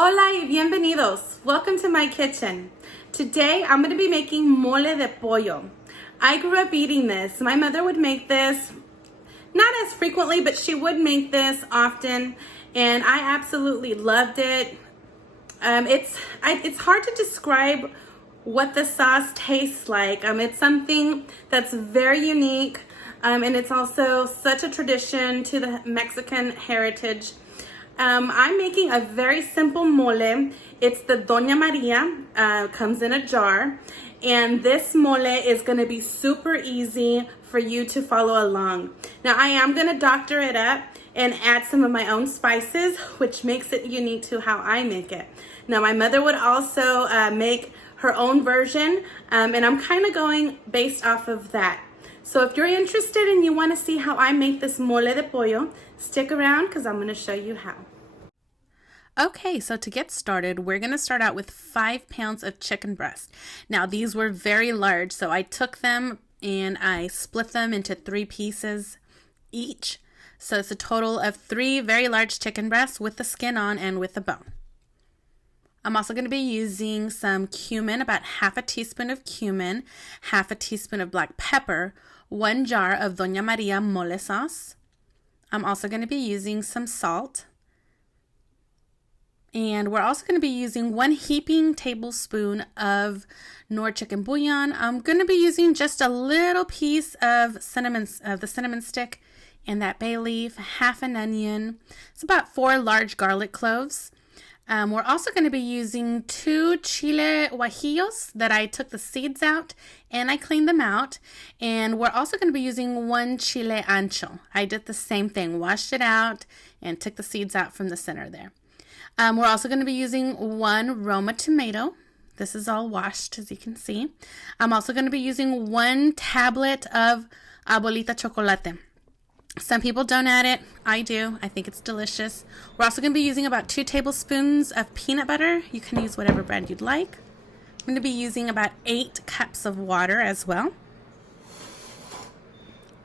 Hola y bienvenidos. Welcome to my kitchen. Today I'm going to be making mole de pollo. I grew up eating this. My mother would make this, not as frequently, but she would make this often, and I absolutely loved it. It's hard to describe what the sauce tastes like. It's something that's very unique, and it's also such a tradition to the Mexican heritage. I'm making a very simple mole. It's the Doña Maria, comes in a jar. And this mole is gonna be super easy for you to follow along. Now I am gonna doctor it up and add some of my own spices, which makes it unique to how I make it. Now my mother would also make her own version, and I'm kind of going based off of that. So if you're interested and you want to see how I make this mole de pollo, stick around because I'm going to show you how. Okay, so to get started, we're going to start out with 5 pounds of chicken breast. Now these were very large, so I took them and I split them into 3 pieces each. So it's a total of 3 very large chicken breasts with the skin on and with the bone. I'm also going to be using some cumin, about half a teaspoon of cumin, half a teaspoon of black pepper, 1 jar of Doña Maria Mole sauce. I'm also going to be using some salt. And we're also going to be using 1 heaping tablespoon of Knorr chicken bouillon. I'm going to be using just a little piece of the cinnamon stick and that bay leaf, half an onion. It's about 4 large garlic cloves. We're also going to be using 2 chile guajillos that I took the seeds out and I cleaned them out. And we're also going to be using 1 chile ancho. I did the same thing, washed it out and took the seeds out from the center there. We're also going to be using 1 Roma tomato. This is all washed, as you can see. I'm also going to be using 1 tablet of Abuelita chocolate. Some people don't add it. I do. I think it's delicious. We're also going to be using about 2 tablespoons of peanut butter. You can use whatever brand you'd like. I'm going to be using about 8 cups of water as well.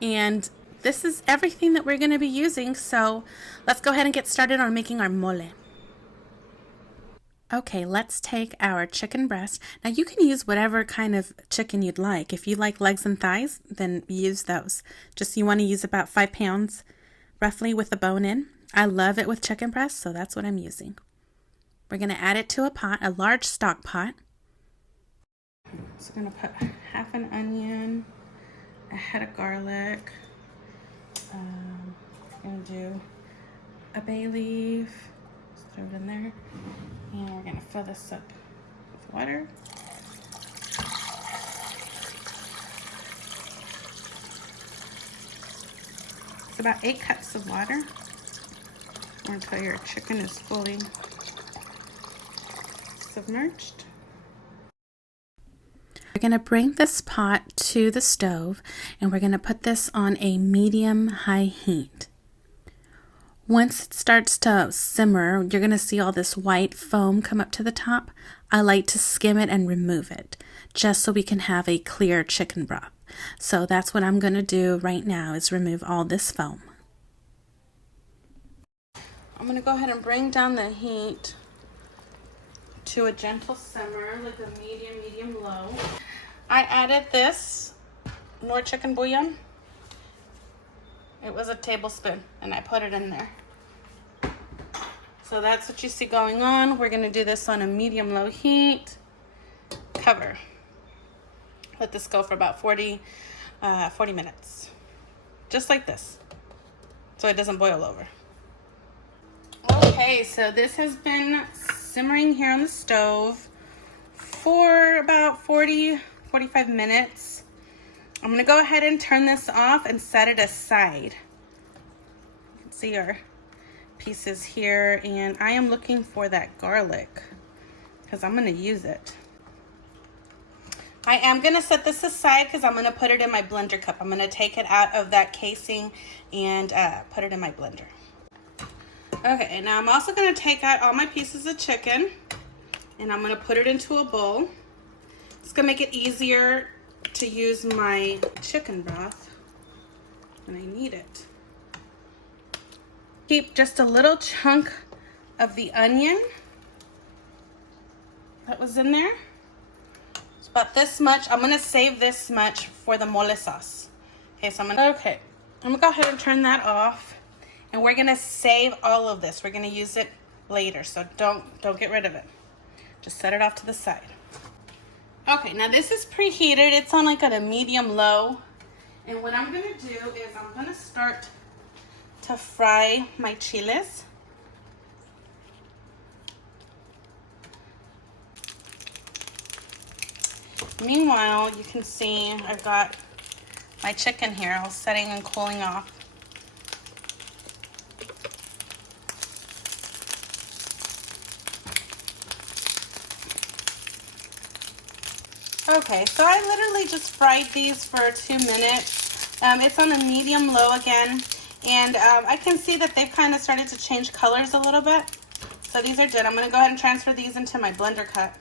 And this is everything that we're going to be using. So let's go ahead and get started on making our mole. Okay, let's take our chicken breast. Now you can use whatever kind of chicken you'd like. If you like legs and thighs, then use those. Just you want to use about 5 pounds roughly with the bone in. I love it with chicken breast, so that's what I'm using. We're going to add it to a pot, a large stock pot. So I'm going to put half an onion, a head of garlic. I'm going to do a bay leaf. Just throw it in there. And we're going to fill this up with water. It's about 8 cups of water until your chicken is fully submerged. We're going to bring this pot to the stove and we're going to put this on a medium-high heat. Once it starts to simmer, you're going to see all this white foam come up to the top. I like to skim it and remove it, just so we can have a clear chicken broth. So that's what I'm going to do right now, is remove all this foam. I'm going to go ahead and bring down the heat to a gentle simmer, like a medium low. I added this Knorr chicken bouillon. It was a tablespoon and I put it in there. So that's what you see going on. We're going to do this on a medium-low heat. Cover. Let this go for about 40 minutes. Just like this. So it doesn't boil over. Okay, so this has been simmering here on the stove for about 45 minutes. I'm going to go ahead and turn this off and set it aside. You can see our pieces here, and I am looking for that garlic because I'm going to use it. I am going to set this aside because I'm going to put it in my blender cup. I'm going to take it out of that casing and put it in my blender. Okay, now I'm also going to take out all my pieces of chicken and I'm going to put it into a bowl. It's going to make it easier to use my chicken broth when I need it. Keep just a little chunk of the onion that was in there. It's about this much. I'm gonna save this much for the mole sauce. Okay, so I'm gonna go ahead and turn that off, and we're gonna save all of this. We're gonna use it later, so don't get rid of it. Just set it off to the side. Okay, now this is preheated. It's on like at a medium low, and what I'm gonna do is I'm gonna start to fry my chiles. Meanwhile, you can see I've got my chicken here all setting and cooling off. Okay, so I literally just fried these for 2 minutes. It's on a medium low again, and I can see that they've kind of started to change colors a little bit. So these are done. I'm going to go ahead and transfer these into my blender cup.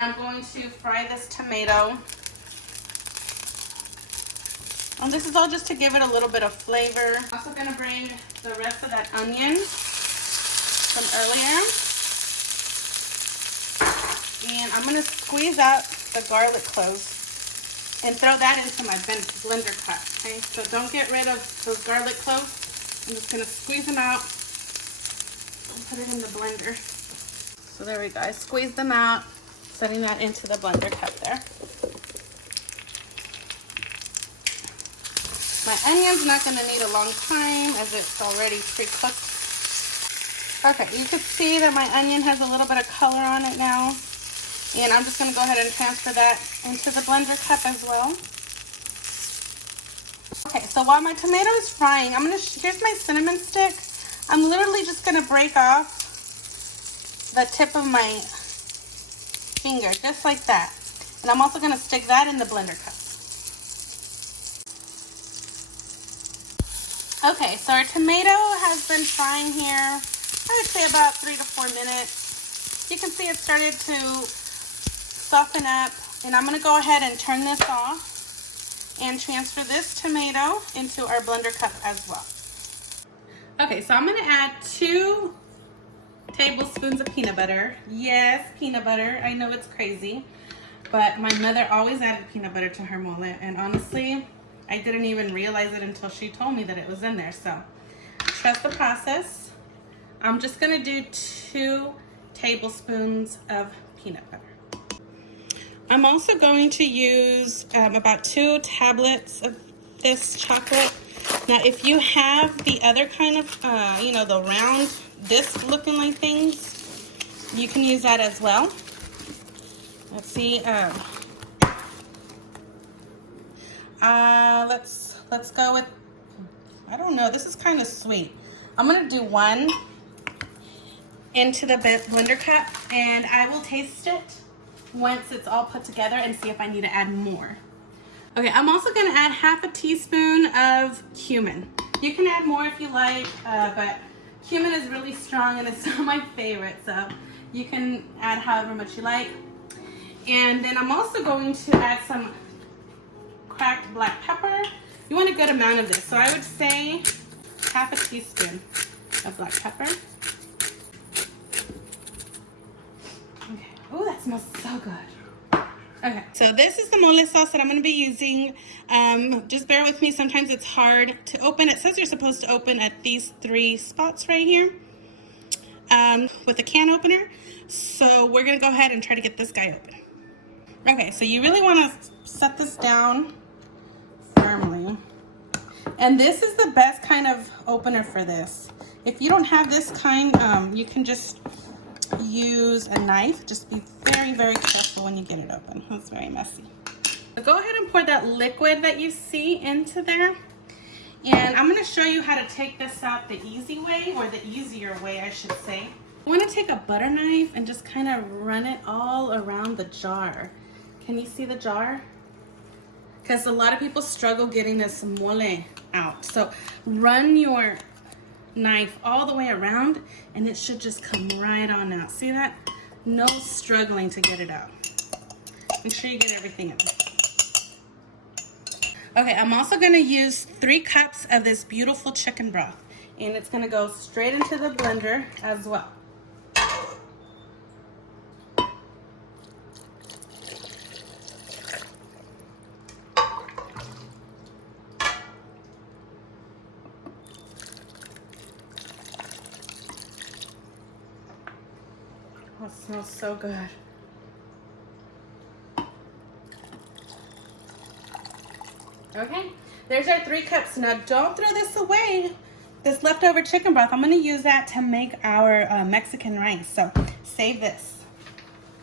I'm going to fry this tomato. And this is all just to give it a little bit of flavor. I'm also going to bring the rest of that onion from earlier. And I'm going to squeeze out the garlic cloves and throw that into my blender cup. Okay, so don't get rid of those garlic cloves. I'm just going to squeeze them out and put it in the blender. So there we go. I squeezed them out, setting that into the blender cup there. My onion's not going to need a long time as it's already pre-cooked. Okay, you can see that my onion has a little bit of color on it now. And I'm just going to go ahead and transfer that into the blender cup as well. Okay, so while my tomato is frying, here's my cinnamon stick. I'm literally just going to break off the tip of my finger, just like that. And I'm also going to stick that in the blender cup. Okay, so our tomato has been frying here, I would say about 3 to 4 minutes. You can see it started to soften up, and I'm going to go ahead and turn this off and transfer this tomato into our blender cup as well. Okay, so I'm going to add 2 tablespoons of peanut butter. Yes, peanut butter. I know it's crazy, but my mother always added peanut butter to her mole, and honestly, I didn't even realize it until she told me that it was in there. So trust the process. I'm just going to do 2 tablespoons of peanut butter. I'm also going to use about 2 tablets of this chocolate. Now, if you have the other kind of, the round disc looking like things, you can use that as well. Let's see. Let's go with, I don't know, this is kind of sweet. I'm going to do 1 into the blender cup, and I will taste it once it's all put together and see if I need to add more. Okay, I'm also going to add half a teaspoon of cumin. You can add more if you like, but cumin is really strong and it's not my favorite, so you can add however much you like. And then I'm also going to add some cracked black pepper. You want a good amount of this, so I would say half a teaspoon of black pepper. Okay. Oh, that smells so good. Okay, so this is the mole sauce that I'm going to be using. Just bear with me. Sometimes it's hard to open. It says you're supposed to open at these 3 spots right here with a can opener. So we're going to go ahead and try to get this guy open. Okay, so you really want to set this down firmly. And this is the best kind of opener for this. If you don't have this kind, you can just use a knife. Just be very, very careful when you get it open. It's very messy. So go ahead and pour that liquid that you see into there. And I'm going to show you how to take this out the easy way, or the easier way, I should say. I want to take a butter knife and just kind of run it all around the jar. Can you see the jar? Because a lot of people struggle getting this mole out. So run your knife all the way around and it should just come right on out. See that? No struggling to get it out. Make sure you get everything in. Okay, I'm also going to use 3 cups of this beautiful chicken broth, and it's going to go straight into the blender as well. Oh, it smells so good. Okay, there's our 3 cups. Now don't throw this away. This leftover chicken broth, I'm gonna use that to make our Mexican rice. So save this.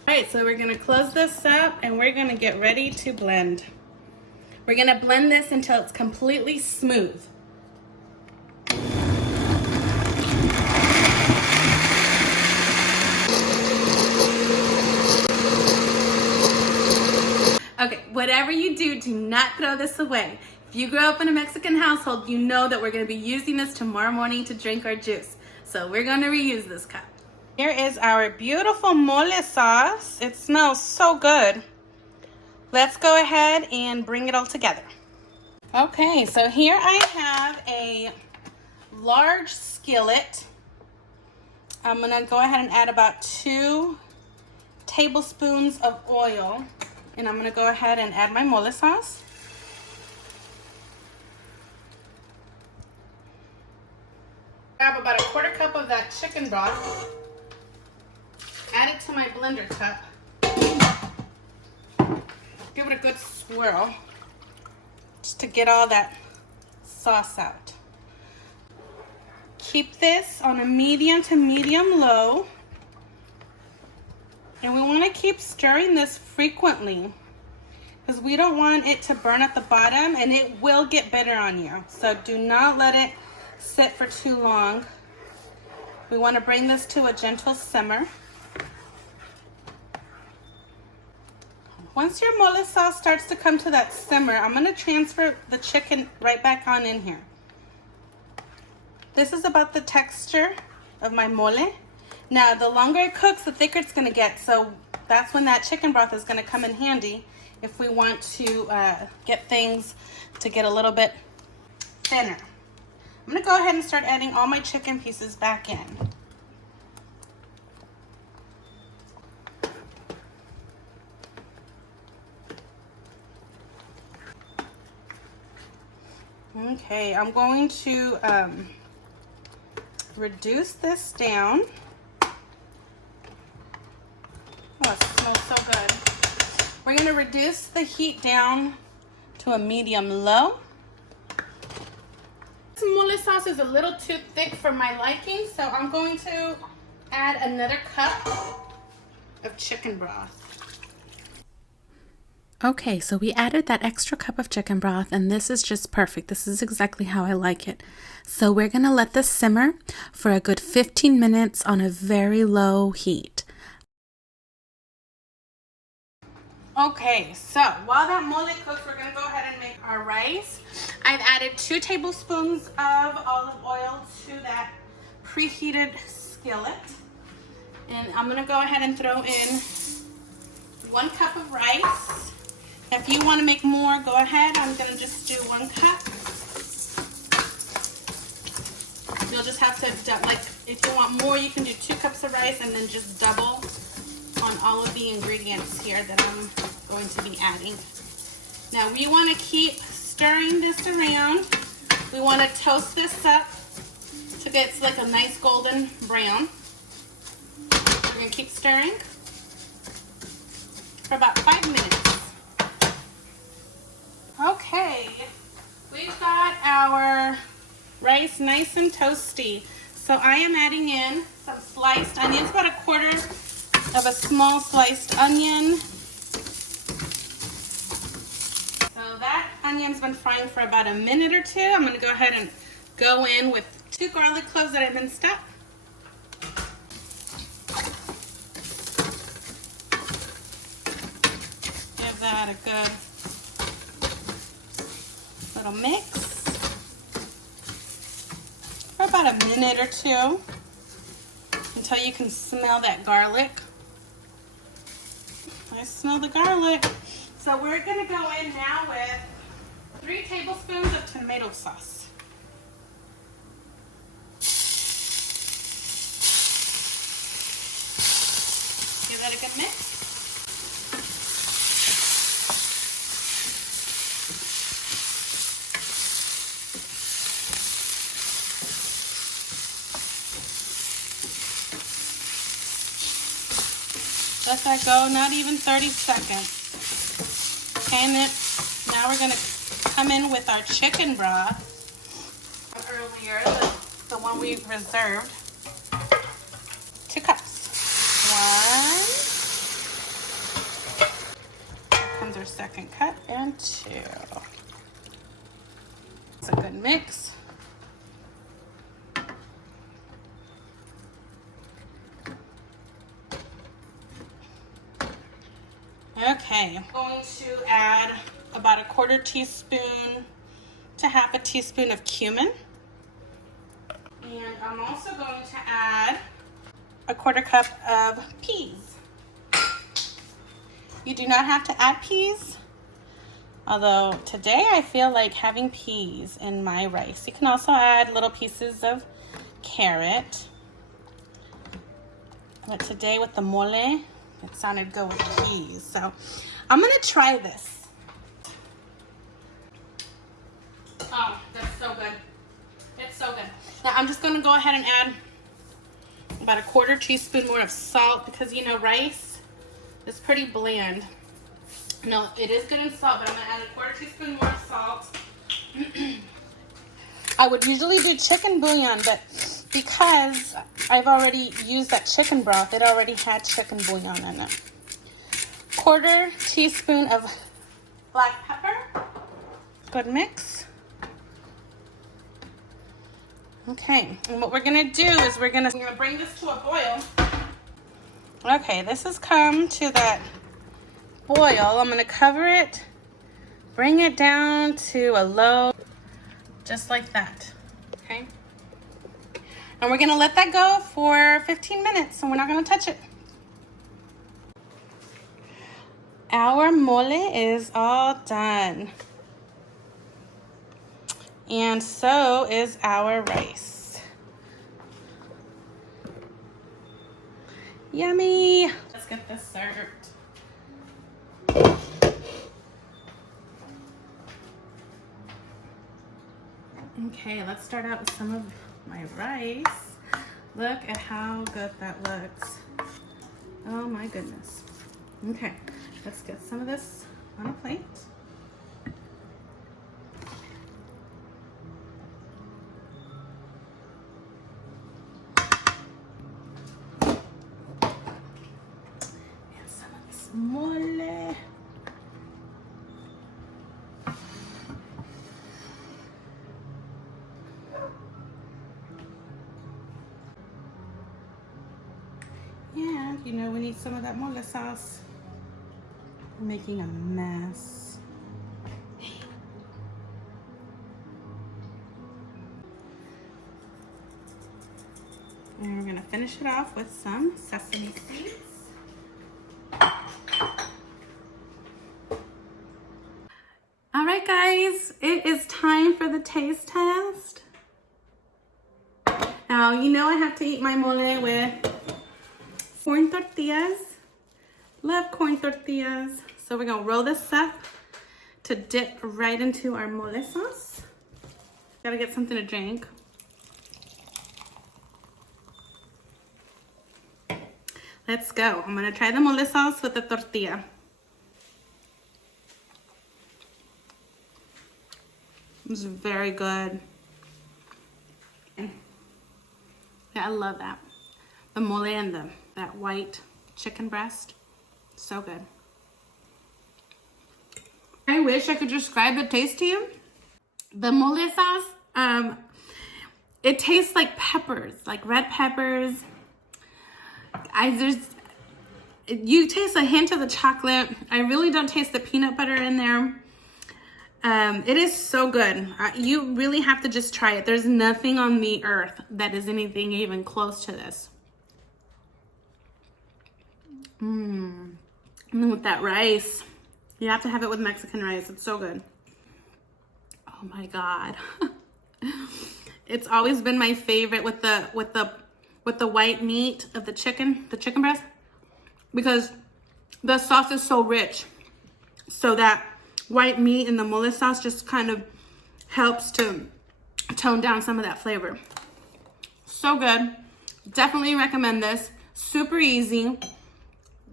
All right, so we're gonna close this up and we're gonna get ready to blend. We're gonna blend this until it's completely smooth. Okay, whatever you do, do not throw this away. If you grow up in a Mexican household, you know that we're gonna be using this tomorrow morning to drink our juice. So we're gonna reuse this cup. Here is our beautiful mole sauce. It smells so good. Let's go ahead and bring it all together. Okay, so here I have a large skillet. I'm gonna go ahead and add about 2 tablespoons of oil. And I'm gonna go ahead and add my mole sauce. Grab about a 1/4 cup of that chicken broth. Add it to my blender cup. Give it a good swirl just to get all that sauce out. Keep this on a medium to medium low. And we want to keep stirring this frequently because we don't want it to burn at the bottom and it will get bitter on you. So do not let it sit for too long. We want to bring this to a gentle simmer. Once your mole sauce starts to come to that simmer, I'm going to transfer the chicken right back on in here. This is about the texture of my mole. Now, the longer it cooks, the thicker it's gonna get. So that's when that chicken broth is gonna come in handy if we want to get things to get a little bit thinner. I'm gonna go ahead and start adding all my chicken pieces back in. Okay, I'm going to reduce this down. Oh, it smells so good. We're going to reduce the heat down to a medium low. This mole sauce is a little too thick for my liking, so I'm going to add another cup of chicken broth. Okay, so we added that extra cup of chicken broth and this is just perfect. This is exactly how I like it. So we're going to let this simmer for a good 15 minutes on a very low heat. Okay, so while that mole cooks, we're gonna go ahead and make our rice. I've added 2 tablespoons of olive oil to that preheated skillet. And I'm gonna go ahead and throw in 1 cup of rice. If you wanna make more, go ahead. I'm gonna just do 1 cup. You'll just have to, like, if you want more, you can do 2 cups of rice and then just double on all of the ingredients here that I'm going to be adding. Now we want to keep stirring this around. We want to toast this up to get like a nice golden brown. We're going to keep stirring for about 5 minutes. Okay, we've got our rice nice and toasty. So I am adding in some sliced onions, about 1/4 of a small sliced onion. So that onion's been frying for about a minute or 2. I'm going to go ahead and go in with 2 garlic cloves that I minced up. Give that a good little mix for about a minute or 2 until you can smell that garlic. I smell the garlic. So we're going to go in now with 3 tablespoons of tomato sauce. Give that a good mix. Let that go, not even 30 seconds. Okay, and then now we're gonna come in with our chicken broth from earlier, the one we reserved. 2 cups. 1. Here comes our second cup, and 2. It's a good mix. Okay, I'm going to add about a 1/4 teaspoon to 1/2 teaspoon of cumin. And I'm also going to add a 1/4 cup of peas. You do not have to add peas, although today I feel like having peas in my rice. You can also add little pieces of carrot. But today with the mole, it sounded good with peas. So I'm gonna try this. Oh, that's so good. It's so good. Now I'm just gonna go ahead and add about a 1/4 teaspoon more of salt, because you know rice is pretty bland. No, it is good in salt, but I'm gonna add a 1/4 teaspoon more of salt. I would usually do chicken bouillon, but because I've already used that chicken broth, it already had chicken bouillon in it. 1/4 teaspoon of black pepper. Good mix. Okay, and what we're gonna do is we're gonna bring this to a boil. Okay, this has come to that boil. I'm gonna cover it, bring it down to a low, just like that, okay? And we're gonna let that go for 15 minutes, and we're not gonna touch it. Our mole is all done. And so is our rice. Yummy! Let's get this served. Okay, let's start out with some of my rice. Look at how good that looks. Oh my goodness. Okay, let's get some of this on a plate. And some of this mole. And you know, we need some of that mole sauce. I'm making a mess. And we're gonna finish it off with some sesame seeds. All right, guys, it is time for the taste test. Now, you know I have to eat my mole with corn tortillas. Love corn tortillas. So we're gonna roll this up to dip right into our mole sauce. Gotta get something to drink. Let's go. I'm gonna try the mole sauce with the tortilla. It's very good. Yeah, I love that. The mole and that white chicken breast. So good. I wish I could describe the taste to you. The mole sauce, it tastes like peppers, like red peppers. You taste a hint of the chocolate. I really don't taste the peanut butter in there. It is so good. You really have to just try it. There's nothing on the earth that is anything even close to this. And then with that rice, you have to have it with Mexican rice. It's so good. Oh my God. It's always been my favorite with the white meat of the chicken breast, because the sauce is so rich. So that white meat and the mole sauce just kind of helps to tone down some of that flavor. So good. Definitely recommend this. Super easy.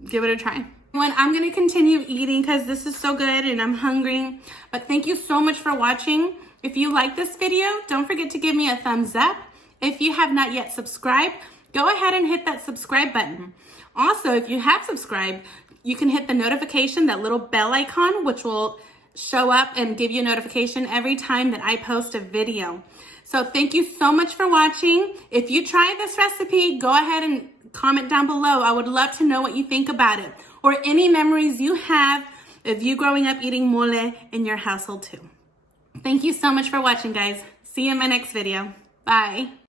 give it a try. I'm going to continue eating because this is so good and I'm hungry. But thank you so much for watching. If you like this video, don't forget to give me a thumbs up. If you have not yet subscribed, go ahead and hit that subscribe button. Also, if you have subscribed, you can hit the notification, that little bell icon, which will show up and give you a notification every time that I post a video. So thank you so much for watching. If you try this recipe, go ahead and comment down below. I would love to know what you think about it, or any memories you have of you growing up eating mole in your household too. Thank you so much for watching, guys. See you in my next video. Bye.